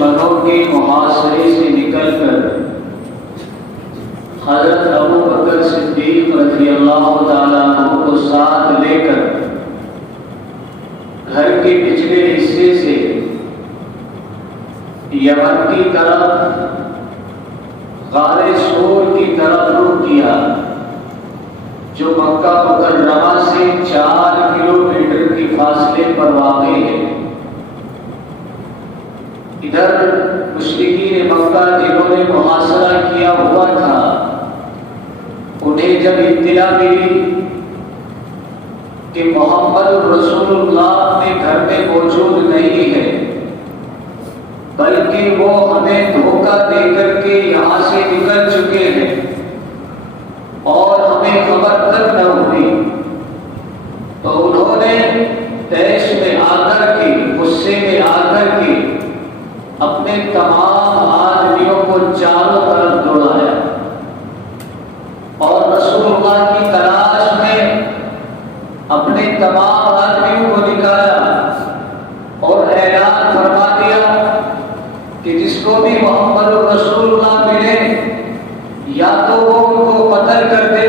دشمنوں کے محاصرے سے نکل کر حضرت ابو بکر صدیق رضی اللہ تعالیٰ عنہ کو ساتھ لے کر گھر کے پچھلے حصے سے یمن کی طرف غار سور کی طرف رخ کیا، جو مکہ مکرمہ سے 4 کلومیٹر کی فاصلے پر واقع ہے۔ ادھر مشرکین مکہ جنہوں نے محاصرہ کیا ہوا تھا، انہیں جب اطلاع ملی کہ محمد رسول اللہ اپنے گھر میں موجود نہیں ہے، بلکہ وہ ہمیں دھوکہ دے کر کے یہاں سے نکل چکے ہیں اور ہمیں خبر تک نہ ہوئی، تو انہوں نے طیش میں آ کر کے، غصے میں آ کر کے اپنے تمام آدمیوں کو چاروں طرف دوڑایا اور رسول اللہ کی تلاش میں اپنے تمام آدمیوں کو نکالا اور اعلان فرما دیا کہ جس کو بھی محمد رسول اللہ ملے، یا تو وہ ان کو قتل کر دے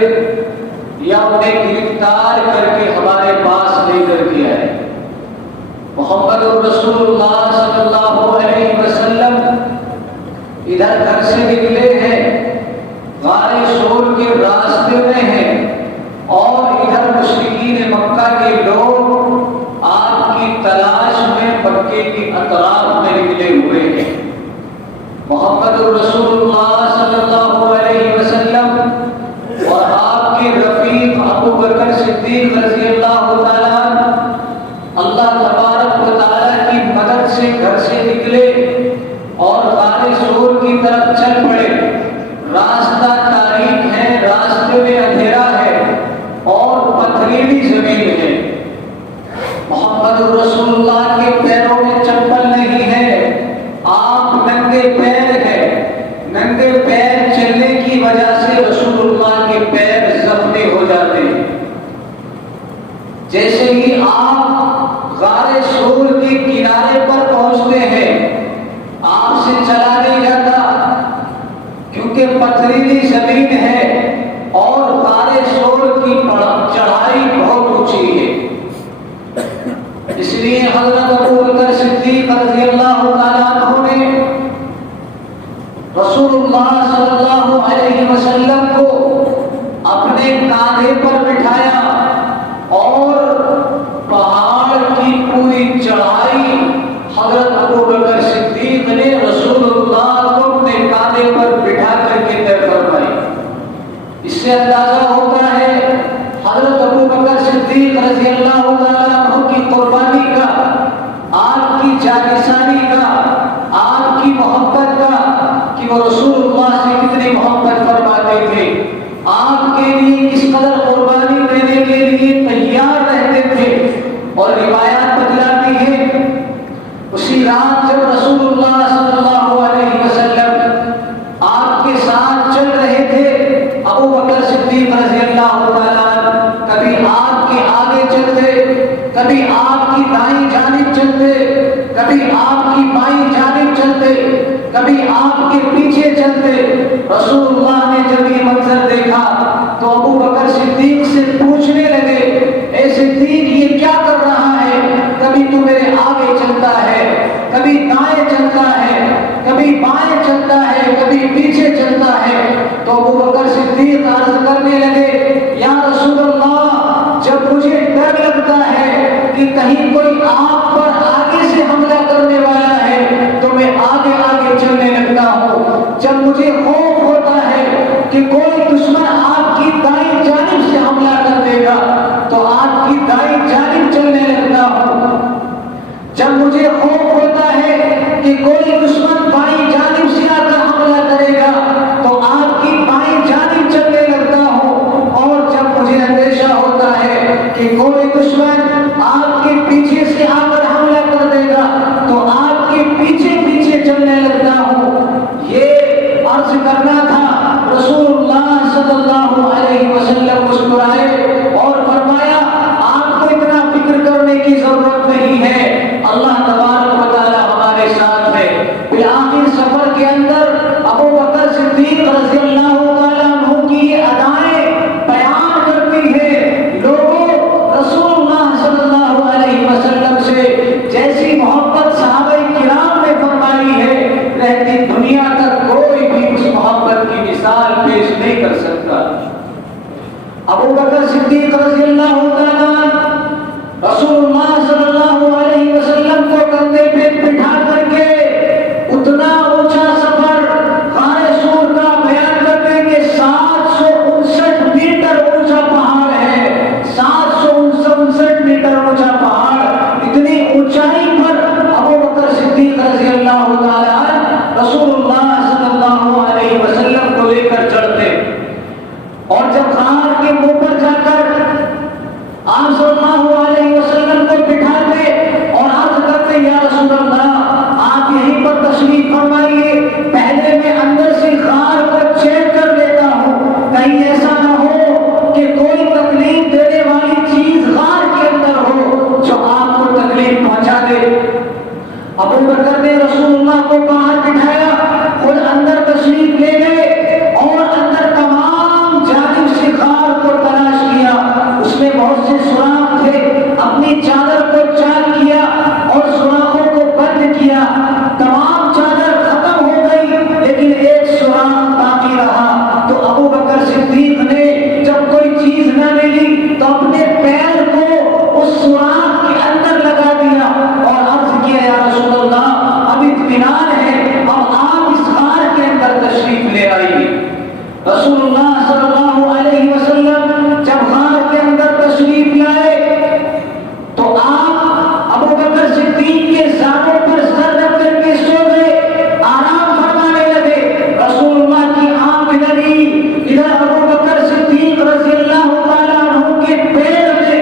یا انہیں گرفتار کر کے ہمارے پاس لے کر کے آئے۔ محمد رسول اللہ صلی اللہ علیہ وسلم ادھر گھر سے نکلے ہیں، غار سور کے راستے میں ہیں، اور ادھر مشرکین مکہ کے لوگ آپ کی تلاش میں مکے کے اطراف میں نکلے ہوئے ہیں۔ محمد رسول اللہ صلی اللہ علیہ وسلم اور آپ کے رفیق ابو بکر صدیق رضی اللہ تعالیٰ اللہ تبارک و تعالیٰ کی مدد سے گھر سے نکلے اور غار سور کی طرف چل پڑے۔ راستہ تاریک ہے، راستے میں اندھیرا ہے اور پتھریلی زمین ہے۔ محمد رسول اللہ کے پیروں میں چپل نہیں ہے، آپ ننگے پیر ہیں۔ ننگے پیر چلنے کی وجہ سے رسول اللہ کے پیر زخمی ہو جاتے ہیں۔ جیسے ہی آپ غار سور کے کنارے پر پہنچتے ہیں، آپ سے چلا نہیں جاتا کیونکہ پتھریلی زمین ہے اور غار سور کی چڑھائی بہت اونچی ہے۔ اس لیے حضرت ابو بکر صدیق رضی اللہ تعالیٰ عنہ نے رسول اللہ صلی اللہ علیہ وسلم کو اپنے کاندھے پر بٹھایا اور پہاڑ کی پوری چڑھائی حضرت ابو بکر صدیق نے رسول اللہ کو اپنے کاندھے پر بٹھا کر کے طے فرمائی۔ اس سے اندازہ ہوتا ہے حضرت ابو بکر صدیق رضی اللہ تعالیٰ عنہ کی قربانی کا، آپ کی جانثانی کا، آپ کی محبت کا، کہ وہ رسول اللہ سے کتنی محبت فرماتے تھے، آپ کے لیے کس قدر قربانی دینے کے لیے تیار رہتے تھے۔ اور روایات بتلاتی ہے اسی رات جب رسول اللہ صلی اللہ علیہ وسلم آپ کے ساتھ چل رہے تھے، ابو بکر صدیق رضی اللہ تعالیٰ کبھی آپ کے آگے چلتے، کبھی آپ کی دائیں جانب چلتے، کبھی آپ کی بائیں جانب چلتے، کبھی آپ کے پیچھے چلتے۔ رسول اللہ نے جب یہ منظر دیکھا تو ابو بکر صدیق سے پوچھنے لگے، اے صدیق یہ کیا کر رہا ہے؟ کبھی تو میرے آگے چلتا ہے، کبھی دائیں چلتا ہے، کبھی بائیں چلتا ہے، کبھی پیچھے چلتا ہے۔ تو ابو بکر صدیق عرض کرنے لگے، یا رسول اللہ جب مجھے ڈر لگتا ہے کہ کہیں کوئی آپ پر آگے سے حملہ کرنے والا ہے تو میں آگے آگے چلنے لگتا ہوں، جب مجھے خوف ہوتا ہے کہ کوئی دشمن آپ کی دائیں جانب سے حملہ کر دے گا تو آپ کی دائیں جانب چلنے لگتا ہوں، جب مجھے خوف ہوتا ہے کہ کوئی دشمن بائیں جانب سے آ کر حملہ کرے گا تو آپ کی بائیں جانب چلنے لگتا ہوں، اور جب مجھے اندیشہ ہوتا ہے کہ کوئی دشمن آپ کے پیچھے سے آ کر حملہ کر دے گا تو آپ کے پیچھے پیچھے چلنے لگتا ہوں۔ یہ عرض کرنا تھا۔ رسول اللہ صلی اللہ علیہ وسلم مسکرائے اور فرمایا، آپ کو اتنا فکر کرنے کی ضرورت نہیں ہے، اللہ تبارک و تعالی ہمارے ساتھ ہے۔ رضی اللہ تعالیٰ رسول اللہ صلی اللہ علیہ وسلم کو کندھے پہ بٹھا کر کے اتنا اونچا سفر غار سور کا بیان کرتے کہ 759 میٹر اونچا پہاڑ ہے، 759 میٹر اونچا پہاڑ، اتنی اونچائی پر ابو بکر صدیق رضی اللہ تعالیٰ رسول اللہ صلی اللہ علیہ وسلم کو لے کر چڑھتے، اور جب غار کے منہ پر جا کر آپ صلی اللہ علیہ وسلم کو بٹھاتے اور عرض کرتے یا رسول اللہ آپ یہیں پر تشریف فرمائیے، پہلے میں اندر سے غار کو چیک کر لیتا ہوں، کہیں ایسا نہ ہو کہ کوئی تکلیف دینے والی چیز غار کے اندر ہو جو آپ کو تکلیف پہنچا دے۔ ابو بکر نے رسول اللہ کو باہر بٹھایا، خود اندر تشریف لے گئے اور اندر تمام جانب سے غار کو تلاش کیا، اس میں بہت سے سوراخ تھے، اپنی چادر کو چاک کیا اور سوراخوں کو بند کیا، تمام چادر ختم ہو گئی لیکن ایک سوراخ باقی رہا، تو ابو بکر صدیق نے جب کوئی چیز نہ ملی تو اپنے پیر کو اس سوراخ کے اندر لگا دیا اور عرض کیا یا رسول اللہ اب اطمینان ہے، اب آپ اس غار کے اندر تشریف لے آئیے۔ رسول اللہ صلی اللہ علیہ وسلم جب غار کے اندر تشریف لائے تو آپ ابو بکر صدیق کے زانوں پر سر رکھ کر کے سو گئے، آرام فرمانے لگے۔ رسول اللہ کی آنکھ لگی، ادھر ابو بکر صدیق رضی اللہ تعالیٰ عنہ کے پیر میں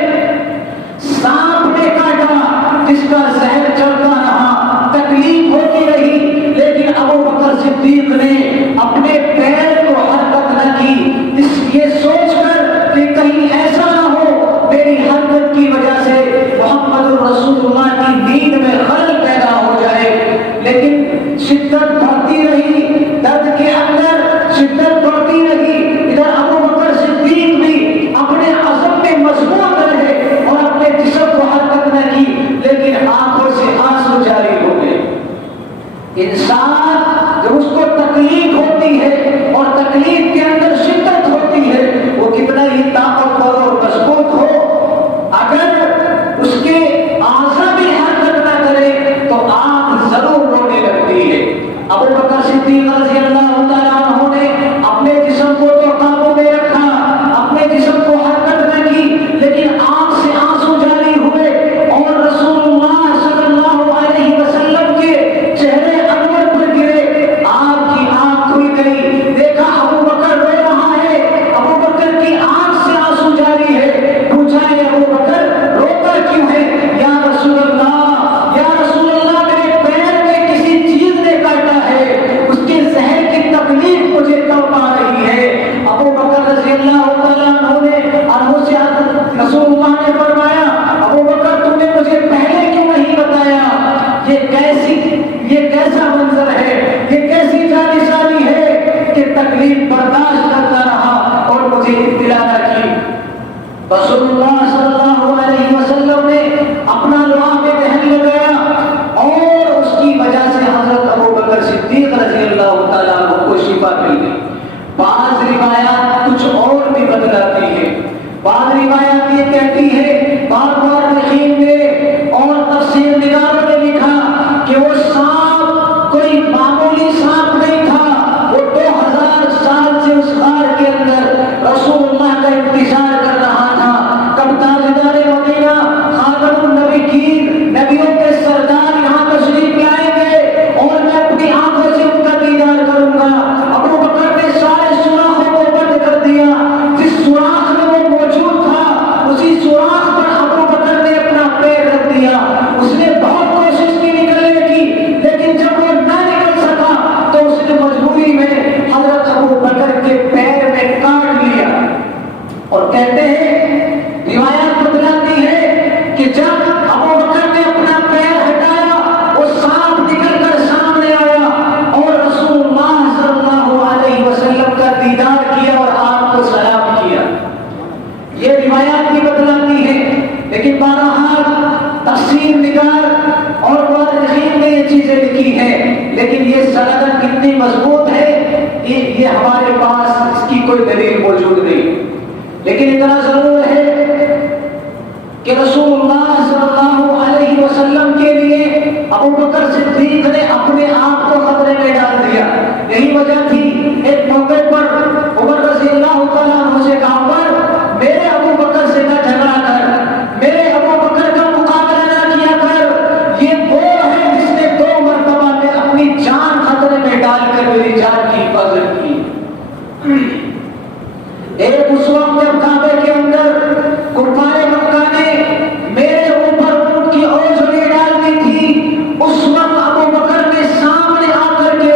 سانپ نے کاٹا جس کا زہر چلتا رہا، تکلیف ہوتی رہی، لیکن ابو بکر صدیق نے اپنے پیر کو حرکت نہ کی، یہ سوچ کر کہ کہیں ایسا نہ ہو میری حرکت کی وجہ سے محمد رسول اللہ کی نیند میں خلل پیدا ہو جائے، لیکن شدت بڑھتی رہی، درد کے اندر شدت بڑھتی رہی۔ ادھر ابو بکر صدیق بھی اپنے عزم میں مضبوط رہے اور اپنے جسم کو حرکت نہ کی، لیکن آنکھوں سے آنسو جاری ہو گئے۔ انسان جب اس کو تکلیف ہوتی ہے اور تکلیف کے اندر شدت ہوتی ہے، وہ کتنا ہی طاقتور اور مضبوط ہو، اگر اس کے اعضاء بھی حرکت نہ کرے تو آنکھ ضرور رونے لگتی ہے۔ ابو بکر صدیق رضی اللہ تعالیٰ عنہ نے اپنے جسم کو تو قابو میں رکھا، اپنے جسم کو حرکت نہ کی، لیکن آنکھ سے آنسو جاری ہوئے اور رسول اللہ صلی اللہ علیہ وسلم کے چہرے انور پر گرے، آپ کی آنکھ کھل گئی، دیکھا ابو بکر رو رہا ہے، ابو بکر کی آنکھ سے آنسو جاری ہے، پوچھا ہے ابو بکر روتا کیوں ہے؟ یا رسول اللہ، یا رسول اللہ میرے پیر میں کسی چیز نے کاٹا ہے، اس کے زہر کی تکلیف مجھے تڑپا رہی ہے۔ ابو بکر رضی اللہ تعالیٰ عنہ نے سے رسول اللہ نے فرمایا ابو بکر تم نے مجھے پہلے کیوں نہیں بتایا؟ یہ کیسا منظر ہے، یہ کیسی جانشانی ہے کہ تکلیف برداشت کرتا رہا اور مجھے اطلاع نہ کی۔ رسول اللہ صلی اللہ علیہ وسلم نے اپنا لعاب دہن لگایا اور اس کی وجہ سے حضرت ابو بکر صدیق رضی اللہ تعالیٰ عنہ کو شفا مل گئی۔ بعض روایات کچھ اور بھی بتلاتی ہے، بعض روایات یہ کہتی ہے، بار بار یقین نے اور تفسیر نگاروں نے لکھا کہ وہ سانپ کوئی معمولی سانپ نہیں تھا، وہ 2000 سال سے اس غار کے اندر رسول اللہ کا انتظار کر رہا تھا، کب تاجدار مدینہ خاتم النبیین نبیوں کے سردار یہاں تشریف لائیں گے اور میں اپنی آنکھوں سے ان کا دیدار کروں گا۔ ابو بکر نے سارے سوراخوں کو بند کر دیا، جس سوراخ میں وہ موجود تھا اسی سوراخ پر ابو بکر نے اپنا پیر رکھ دیا۔ اس نے بہت کوشش کی نکلنے کی، لیکن جب وہ نہ نکل سکا تو اس نے مجبوری میں حضرت ابو بکر کے پیر میں کاٹ لیا۔ اور کہتے ہیں روایات بتلاتی ہے کہ جب ابو بکر نے اپنا پیر ہٹایا وہ سانپ نکل کر سامنے آیا اور رسول اللہ صلی اللہ علیہ وسلم کا دیدار کیا اور آپ کو سلام کیا۔ یہ روایات بھی بتلاتی ہے، لیکن بہرحال تفسیر نگار اور مورخین نے یہ چیزیں لکھی ہیں، لیکن یہ سند کتنی مضبوط ہے یہ ہمارے پاس اس کی کوئی دلیل موجود نہیں، لیکن اتنا ضرور ہے کہ رسول اللہ صلی اللہ علیہ وسلم کے لیے ابو بکر صدیق نے اپنے آپ کو خطرے میں ڈال دیا. یہی وجہ تھی ایک موقع پر عمر رضی اللہ تعالیٰ عنہ سے کہا پر میرے ابو بکر سے نہ جھگڑا کر, میرے ابو بکر کا مقابلہ نہ کیا کر. یہ وہ ہے جس نے 2 مرتبہ میں اپنی جان خطرے میں ڈال کر میری جان کی حفاظت کی. ایک اس وقت جب کعبے کے اندر کفار مکہ نے میرے اوپر اونٹ کی اوزری ڈال دی تھی, اس وقت ابو بکر نے سامنے آ کر کے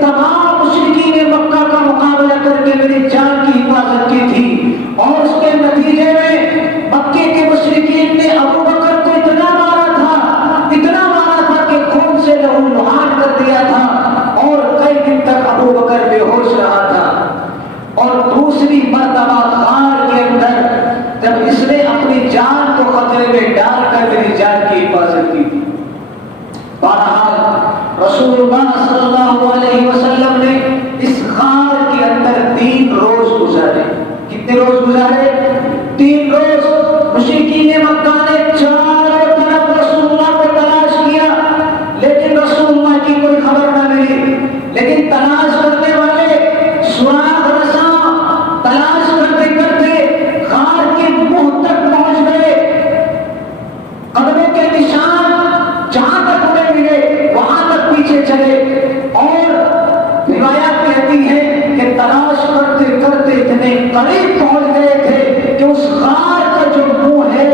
تمام مشرکین مکہ کا مقابلہ کر کے میری جان کی حفاظت کی تھی. اور اس کے نتیجے میں مکے کے مشرکین نے ابو بکر کو اتنا مارا تھا کہ خون سے لہو لہان کر دیا تھا اور کئی دن تک ابو بکر بے ہوش رہا تھا. اور دوسری مرتبہ غار کے اندر جب اس نے اپنی جان کو خطرے میں ڈال کر میری جان کی حفاظت کی. بہرحال رسول اللہ صلی اللہ علیہ وسلم نے اس غار کے اندر 3 روز گزارے. کتنے روز گزارے؟ 3 روز. مشرکین مکہ نے چاروں طرف رسول اللہ کو تلاش کیا لیکن رسول اللہ کی کوئی خبر نہ ملی. لیکن تلاش کرنے والے سراغ رساں تلاش کرتے کرتے غار کے منہ تک پہنچ گئے. قدموں کے نشان جہاں تک انہیں ملے وہاں تک پیچھے چلے اور روایات کہتی ہے کہ تلاش کرتے کرتے اتنے قریب پہنچ گئے تھے کہ اس غار کا جو منہ ہے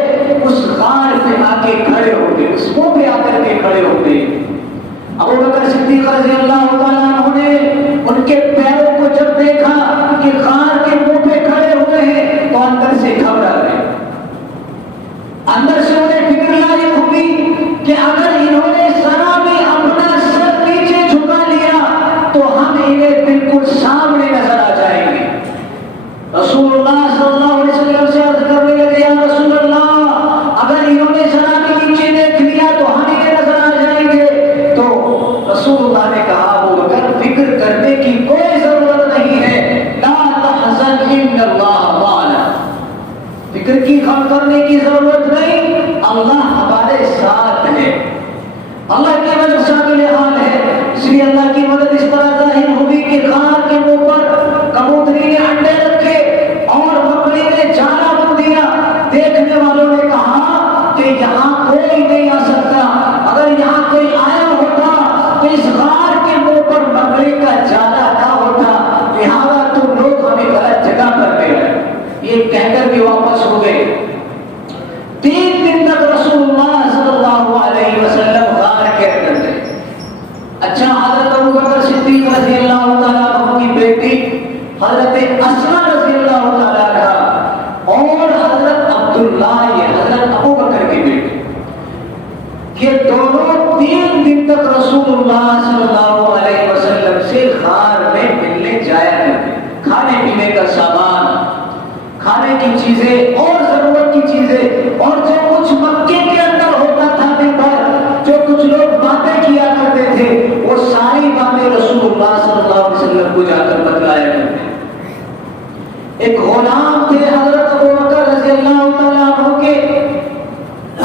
اس غار پہ آ کے کھڑے ہو گئے, اس منہ پہ آ کر کے کھڑے ہو گئے. ابو بکر صدیق رضی اللہ تعالیٰ عنہ نے ان کے پیروں کو جب دیکھا کہ غار کے منہ پہ کھڑے ہوئے ہیں تو اندر سے گھبرا گئے. اندر سے انہیں فکر لاحق ہوئی کہ اگر انہوں نے ذرا بھی اپنا سر نیچے جھکا لیا تو ہم انہیں بالکل سامنے نظر آ جائیں گے. رسول اللہ صلی اللہ علیہ وسلم سے عرض کرنے لگے, یا رسول اللہ اگر انہوں نے ذرا بھی نیچے دیکھ لیا تو ہم انہیں نظر آ جائیں گے. تو رسول اللہ نے کہا ابو بکر فکر کرنے کی کوئی ضرورت نہیں ہے, لا تحزن ان اللہ معنا. فکر کی غم کرنے کی ضرورت نہیں, اللہ ہمارے ساتھ ہے. اللہ کی مدد شامل حال ہے. اس لیے اللہ کی مدد اس طرح ظاہر ہوئی کہ غار کے اوپر کبوتری نے انڈے رکھے اور بکری نے جالا بن دیا. دیکھنے والوں نے کہا کہ یہاں کوئی نہیں آ سکتا, اگر یہاں کوئی آیا ہوتا تو اس غار کے منہ پر بکری کا جالا نہ ہوتا, لہذا تم لوگ ہمیں غلط جگہ پر لے گئے. یہ کہہ کر بھی واپس ہو گئے. 3 دن تک رسول اللہ صلی اللہ علیہ وسلم غار کے اندر تھے. اچھا, حضرت ابو بکر صدیق رضی اللہ تعالیٰ عنہ کی بیٹی حضرت اسماء رضی اللہ تعالیٰ عنہ اور حضرت عبداللہ یہ حضرت ابو بکر کی بیٹی, یہ دونوں 3 دن تک رسول اللہ صلی اللہ علیہ وسلم سے غار میں ملنے جایا کرتے. کھانے پینے کا سامان, کھانے کی چیزیں اور ضرورت کی چیزیں اور جو کچھ مکے کے اندر ہوتا تھا دن بھر, جو کچھ لوگ باتیں کیا کرتے تھے, وہ ساری باتیں رسول اللہ صلی اللہ علیہ وسلم کو جا کر بتلایا کرتے. ایک غلام تھے حضرت ابو بکر رضی اللہ تعالیٰ عنہ کے,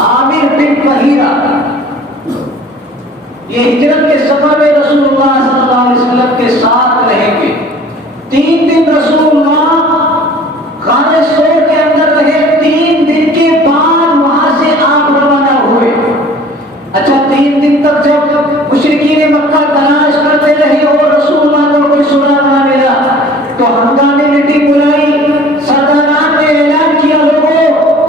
عامر بن مہیرہ. یہ ہجرت کے سفر میں رسول اللہ صلی اللہ علیہ وسلم کے ساتھ رہیں گے. 3 دن رسول اللہ غار سور کے اندر رہے. 3 دن کے بعد وہاں سے آپ روانہ ہوئے. اچھا, 3 دن تک جب مشرکین مکہ تلاش کرتے رہے اور رسول اللہ کو کوئی سراغ نہ ملا تو ہنگامی میٹنگ بلائی. سرداران نے اعلان کیا, لوگوں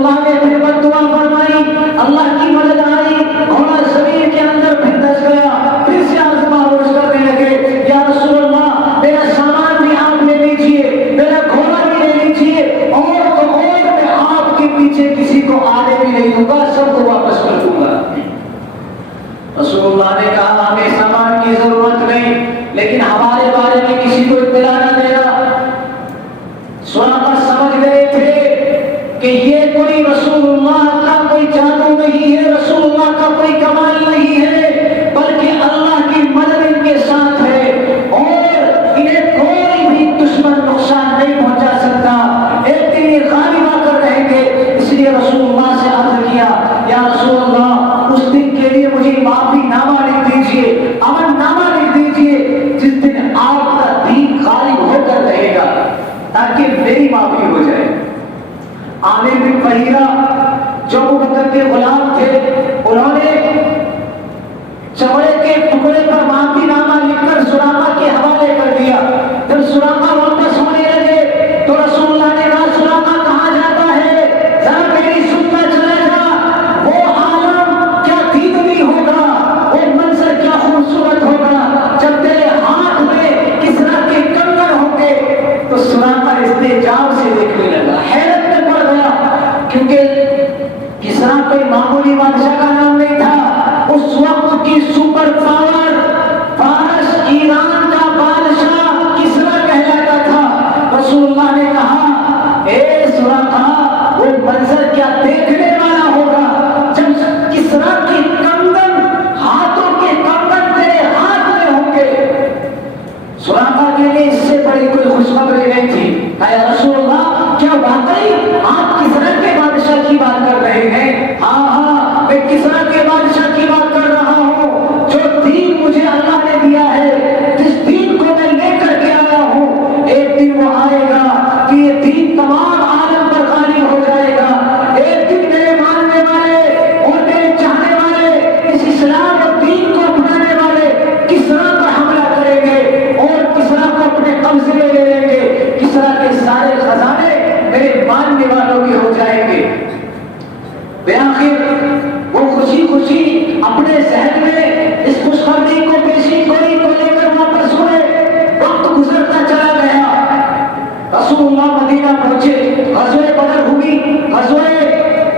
اللہ نے پھر بد دعا فرمائی، اللہ کی مدد آئی، گھوڑا زمین کے اندر پھر دھس گیا، پھر سے آزما روز کرنے لگے، یا رسول اللہ میرا سامان بھی آپ لے لیجیے، میرا گھوڑا بھی لے لیجیے، اور تو اور میں آپ کے پیچھے کسی کو آنے بھی نہیں دوں گا، سب کو واپس کر دوں گا۔ رسول اللہ نے کہا ہمیں سامان کی ضرورت نہیں، لیکن ہمارے بارے میں کسی کو اطلاع نہ دینا۔ سراقہ سمجھ گئے تھے کہ یہ کوئی رسول اللہ کا کوئی جادو نہیں ہے، رسول اللہ کا کوئی کمال نہیں ہے، بلکہ اللہ کی مدد ان کے ساتھ ہے، اور انہیں کوئی بھی دشمن نقصان نہیں پہنچا سکتا، ایک دن یہ غالب آ کر رہیں گے۔ اس لیے رسول اللہ سے عرض کیا، یا رسول اللہ اس دن کے لیے مجھے معافی نامہ لکھ دیجیے، امن نامہ لکھ دیجیے، جس دن آپ کا دین غالب ہو کر رہے گا، تاکہ میری معافی ہو جائے۔ عامر بن فہیرہ جو ابو بکر کے غلام تھے، انہوں نے چمڑے کے ٹکڑے پر معافی نامہ لکھ کر سراقہ کے حوالے کر دیا۔ جب سراقہ واپس ہونے لگے تو رسول اللہ نے کہا سراقہ کہاں جاتا ہے، ذرا میری سنتا چلا جا، وہ عالم کیا دیدنی ہوگا، وہ منظر کیا خوبصورت ہوگا جب تیرے ہاتھ میں کسریٰ کے کنگن ہوں گے۔ تو سراقہ استعجاب سے دیکھنے لگا، حیرت میں پڑ گیا، کیونکہ کسریٰ کوئی معمولی بادشاہ کا نام نہیں تھا، اس وقت کی سپر پاور فارس ایران کا بادشاہ کسریٰ کہلاتا تھا۔ رسول اللہ نے کہا اے سراقہ وہ منظر کیا دیکھنے والا ہوگا جب کسریٰ کی کنگن، ہاتھوں کے کنگن تیرے ہاتھ میں ہوں گے۔ سراقہ کے لیے اس سے بڑی کوئی خوشخبری نہیں تھی۔ کہا یا رسول اللہ کیا واقعی آپ کسریٰ کے بادشاہ کی بات کر رہے ہیں؟ ہاں ہاں میں کسریٰ کے بادشاہ کی بات کر رہا ہوں، جو دین مجھے اللہ نے دیا ہے، جس دین کو میں لے کر کے آیا ہوں، ایک دن وہ آئے گا کہ یہ دین تمام عالم پر غالب ہو جائے گا۔ ایک دن میرے ماننے والے اور میرے چاہنے والے اس اسلام اور دین کو اپنانے والے کسریٰ پر حملہ کریں گے اور کسریٰ کو اپنے قبضے میں لے لیں گے، کسریٰ کے سارے خزانے میرے ماننے والوں کے ہو جائیں گے۔ بآخر وہ خوشی خوشی اپنے ذہن میں اس خوشخبری کو پیشی گوئی کو لے کر واپس ہوئے۔ وقت گزرتا چلا گیا، رسول اللہ مدینہ پہنچے، غزوہ بدر ہوئی، غزوہ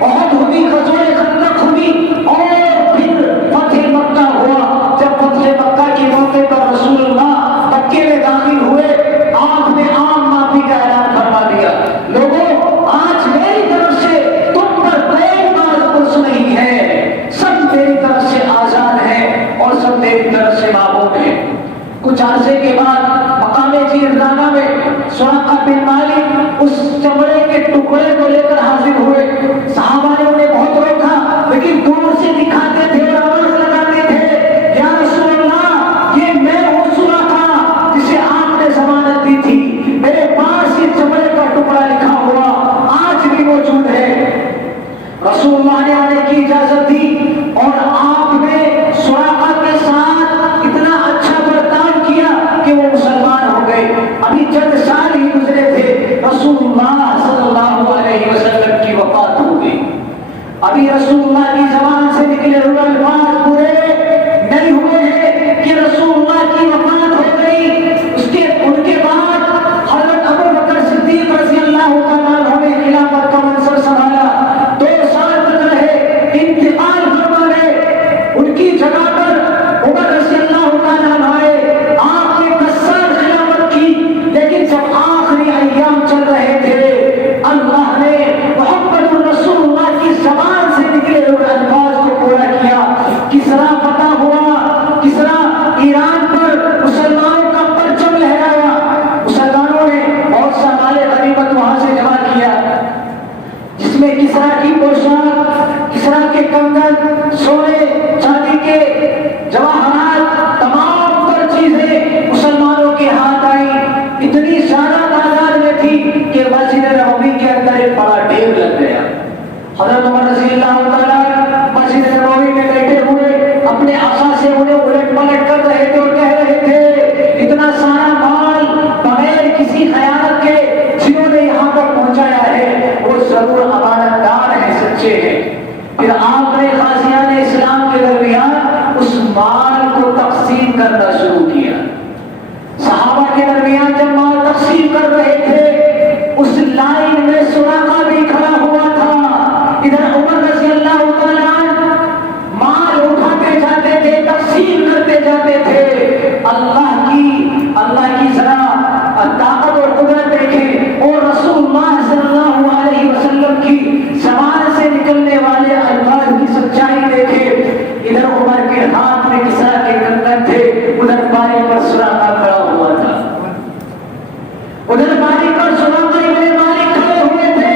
احد ہوئی، غزوہ خندق ہوئی، اور پھر فتح مکہ ہوا۔ جب فتح مکہ کے موقع پر رسول اللہ مکے میں داخل ہوئے، آپ نے عام معافی کا اعلان فرما دیا، لوگوں آج میری طرف سے تم پر کوئی بات نہیں ہے، سب میری طرف سے آزاد ہیں اور سب میری طرف سے معبود ہیں۔ کچھ عرصے کے بعد مقام جیرانہ میں سراقہ بن مالک اس چمڑے کے ٹکڑے کو لے کر حاضر ہوئے۔ صحابہ نے انہیں بہت روکا، لیکن دور سے دکھاتے تھے اور آواز لگاتے تھے، یا رسول اللہ یہ میں ہوں سراقہ جسے آپ نے ضمانت دی تھی، میرے پاس یہ چمڑے کا ٹکڑا لکھا ہوا آج بھی موجود ہے۔ رسول اللہ نے آنے کی اجازت دی اور آپ نے سراقہ کے ساتھ اتنا اچھا برتاؤ کیا کہ وہ مسلمان ہو گئے۔ ابھی چند سال ہی گزرے تھے، رسول اللہ صلی اللہ علیہ وسلم کی وفات ہو گئی۔ ابھی رسول اللہ کی زبان سے نکلے ہوئے الفاظ پورے نہیں ہوئے ہیں کہ رسول اللہ کی وفات ہو گئی۔ ان کے بعد حضرت ابو بکر صدیق رضی اللہ تعالیٰ عنہ نے خلافت کا منصب سنبھالا، 2 سال تک رہے، انتقال فرما گئے۔ ان کی جگہ پر عمر رضی اللہ تعالیٰ عنہ آئے، آپ نے 10 سال خلافت کی، لیکن جب آخری ایام چل رہے تھے، اللہ نے محمد الرسول اللہ کی زبان سے نکلے ہوئے الفاظ کو پورا کیا۔ کسریٰ فتح ہوا، کسریٰ ایران پر مسلمانوں کا پرچم لہرایا، مسلمانوں نے بہت سا مال غنیمت وہاں سے جمع کیا، جس میں کسریٰ کی پوشاک، کسریٰ کے کنگن، سونے چاندی کے جواہرات، تمام تر چیزیں مسلمانوں کے ہاتھ آئیں۔ اتنی زیادہ تعداد میں تھی کہ مسجد نبوی کے اندر ایک بڑا ڈھیر لگ گیا۔ حضرت عمر رضی اللہ تعالیٰ مسجد نبوی میں بیٹھے ہوئے اپنے عصا سے انہیں الٹ پلٹ کر رہے تھے اور کہہ رہے تھے، اتنا سارا مال بغیر کسی خیانت کے جنہوں نے یہاں تک پہنچایا ہے وہ ضرور امانت دار پھر آپ نے قاضیان اسلام کے درمیان اس مال کو تقسیم کرنا شروع کیا. صحابہ کے درمیان جب مال تقسیم کر رہے تھے اس لائن میں سراقہ بھی کھڑا ہوا تھا. ادھر عمر رضی اللہ تعالیٰ عنہ مال اٹھاتے جاتے تھے, تقسیم کرتے جاتے تھے. اللہ کی ذرا طاقت اور قدرت دیکھیں, اور رسول اللہ صلی اللہ علیہ وسلم کی زبان سے نکلنے والے الفاظ کی سچائی دیکھیں. ادھر عمر کے ہاتھ میں کسرا کے کنگن تھے, ادھر باری پر سراقہ کھڑا ہوا تھا. ادھر باری پر سراقہ ابن مالک کھڑے ہوئے تھے.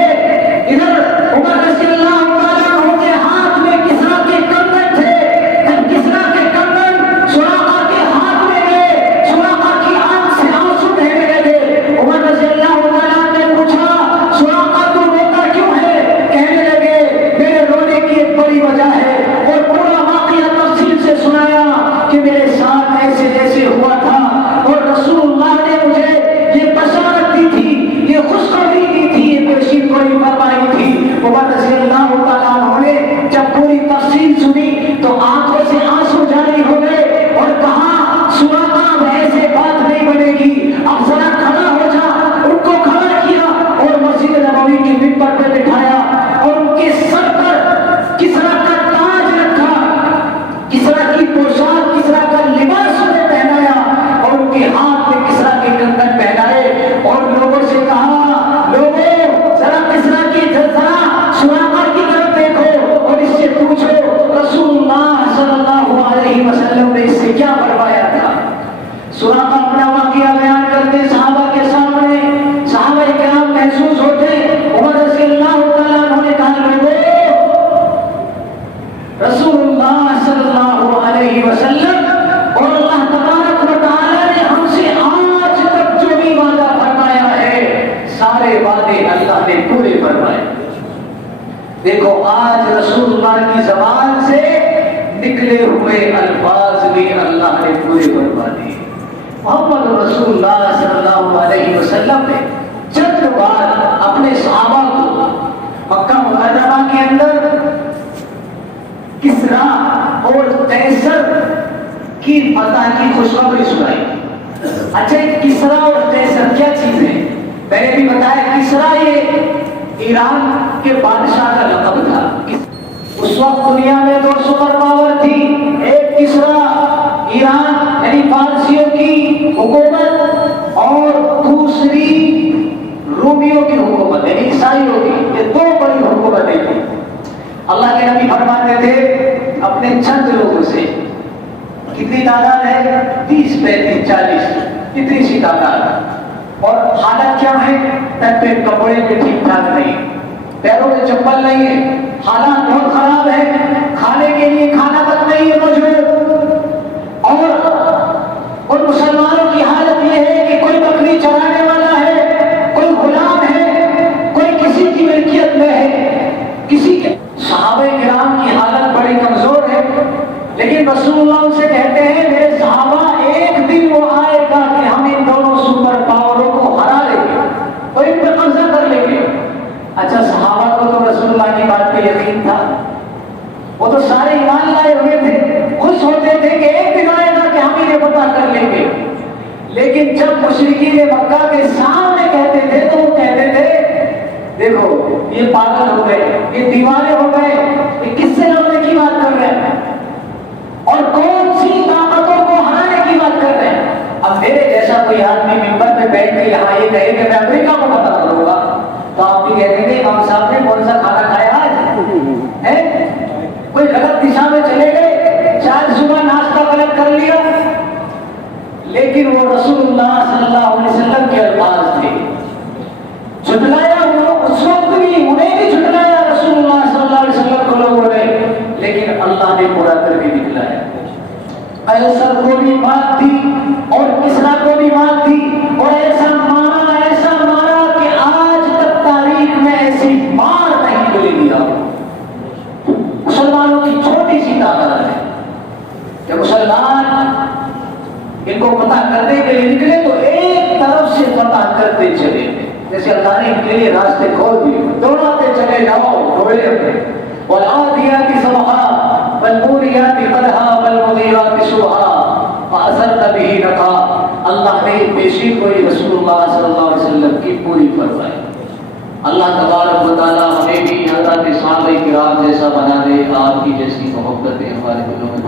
ادھر عمر رضی اللہ تعالیٰ عنہ کے ہاتھ میں کسرا کے کنگن تھے. جب کسرا کے کنگن سراقہ کے ہاتھ میں گئے, سراقہ کی آنکھ سے آنسو بہنے لگے. عمر رضی اللہ تعالیٰ عنہ نے پوچھا, سراقہ تو روتا کیوں ہے؟ کہنے لگے میرے رونے کی ایک بڑی وجہ ہے, اور پورا واقعہ تفصیل سے سنایا کہ میرے ساتھ ایسے جیسے ہوا تھا, اور رسول اللہ نے مجھے یہ بشارت دی تھی, یہ خوشخبری دی تھی, یہ پیشین گوئی فرمائی تھی. عمر رضی اللہ تعالیٰ عنہ نے جب پوری تفصیل سنی تو آنکھوں سے آنسو جاری ہو گئے اور کہا سراقہ اب ایسے بات نہیں بنے گی, اب ذرا کھڑا ہو جا. ان کو کھڑا کیا اور مسجد نبوی کے منبر پہ بٹھایا اور ان کے سر پر کسرا کا تاج رکھا, کسرا کی پوشاک, کسرا کا لباس انہیں پہنایا اور ان کے ہاتھ میں کسرا کے کنگن پہنائے اور لوگوں سے کہا لوگوں ذرا کسرا کی ذرا سراقہ کی طرف دیکھو اور اس سے پوچھو رسول اللہ صلی اللہ علیہ وسلم نے اس سے کیا فرمایا تھا. سراقہ اپنا واقعہ بیان کرتے صحابہ کے سامنے, صحابہ کرام محسوس ہوتے. عمر رضی اللہ تعالیٰ عنہ نے کہا لوگوں رسول اللہ صلی اللہ علیہ وسلم اور اللہ تبارک و تعالیٰ نے ہم سے آج تک جو بھی وعدہ فرمایا ہے سارے وعدے اللہ نے پورے فرمائے. دیکھو آج رسول اللہ کی زبان سے نکلے ہوئے الفاظ بھی اللہ نے پورے فرما دیے. محمد رسول اللہ صلی اللہ علیہ وسلم نے چند بار اپنے صحابہ کو مکہ مکرمہ کے اندر کسرا اور قیصر کی فتح کی خوشخبری سنائی. اچھا کسرا اور قیصر کیا چیز ہے؟ میں نے بھی بتایا کسرا یہ ایران کے بادشاہ کا لقب تھا. اس وقت دنیا میں دو سپر پاور تھی, ایک کسرا ایران یعنی فارسیوں کی حکومت اور دوسری رومیوں کی حکومت یعنی عیسائیوں کی. یہ دو بڑی حکومتیں تھیں. اللہ کے نبی فرماتے تھے اپنے چند لوگوں سے, کتنی تعداد ہے 30 35 40 کتنی سی تعداد, اور حالت کیا ہے تن پہ کپڑے کے ٹھیک ٹھاک نہیں, پیروں میں چپل نہیں ہے, حالات بہت خراب ہے, کھانے کے لیے کھانا تک نہیں ہے موجود, اور ان مسلمانوں کی حالت یہ ہے کہ کوئی بکری چرانے والا ہے, کوئی غلام ہے, کوئی کسی کی ملکیت میں ہے, کسی کے. صحابہ کرام کی حالت بڑی کمزور ہے, لیکن رسول اللہ ان سے کہتے ہیں میرے صحابہ ایک دن وہ آئے گا کہ ہم ان دونوں سپر پاوروں کو ہرا لیں گے, تو ان پہ قبضہ کر لیں گے. اچھا صحابہ کو تو رسول اللہ کی بات پہ یقین تھا, وہ تو سارے ایمان لائے ہوئے تھے, خوش ہوتے تھے کہ ایک دن آئے گا کہ ہم انہیں پتہ کر لیں گے. لیکن جب مشرکین مکہ کے سامنے کہتے تھے تو وہ کہتے تھے دیکھو یہ پاگل ہو گئے, یہ دیوانے ہو گئے, یہ کس سے لڑنے کی بات کر رہے ہیں اور کون سی طاقتوں کو ہرانے کی بات کر رہے ہیں. اب میرے جیسا کوئی آدمی ممبر پہ بیٹھ کے یہاں یہ کہے کہ میں امریکہ کو پتہ کروں گا تو آپ بھی کہہ دیں گے امام صاحب نے کون سا کھانا کھایا آج ہے, کوئی غلط دشا میں چلے گئے, شاید صبح ناشتہ غلط کر لیا. لیکن وہ رسول اللہ صلی اللہ علیہ وسلم کے الفاظ تھے. جھٹلایا وہ اس وقت بھی, انہیں بھی جھٹلایا رسول اللہ صلی اللہ علیہ وسلم کو لوگوں نے, لیکن اللہ نے پورا کر کے دکھلایا. قیصر کو بھی بات تھی اور کسرا کو بھی بات تھی, اور ایسا مارا کہ آج تک تاریخ میں ایسی مار نہیں ملے گی. مسلمانوں کی چھوٹی سی طاقت ہے کہ مسلمان ان کو فتح کرنے کے لیے نکلے تو ایک طرف سے فتح کرتے چلے, جیسے اللہ نے ان کے لیے راستے کھول دیے, دوڑاتے چلے جاؤ ڈھولے پہ. اور اسی کو ہی رسول اللہ صلی اللہ علیہ وسلم کی پوری فرمائے۔ اللہ تبارک و تعالیٰ ہمیں بھی حضرات صحابہ کرام جیسا بنا دے، آپ کی جیسی محبتیں ہمارے دلوں میں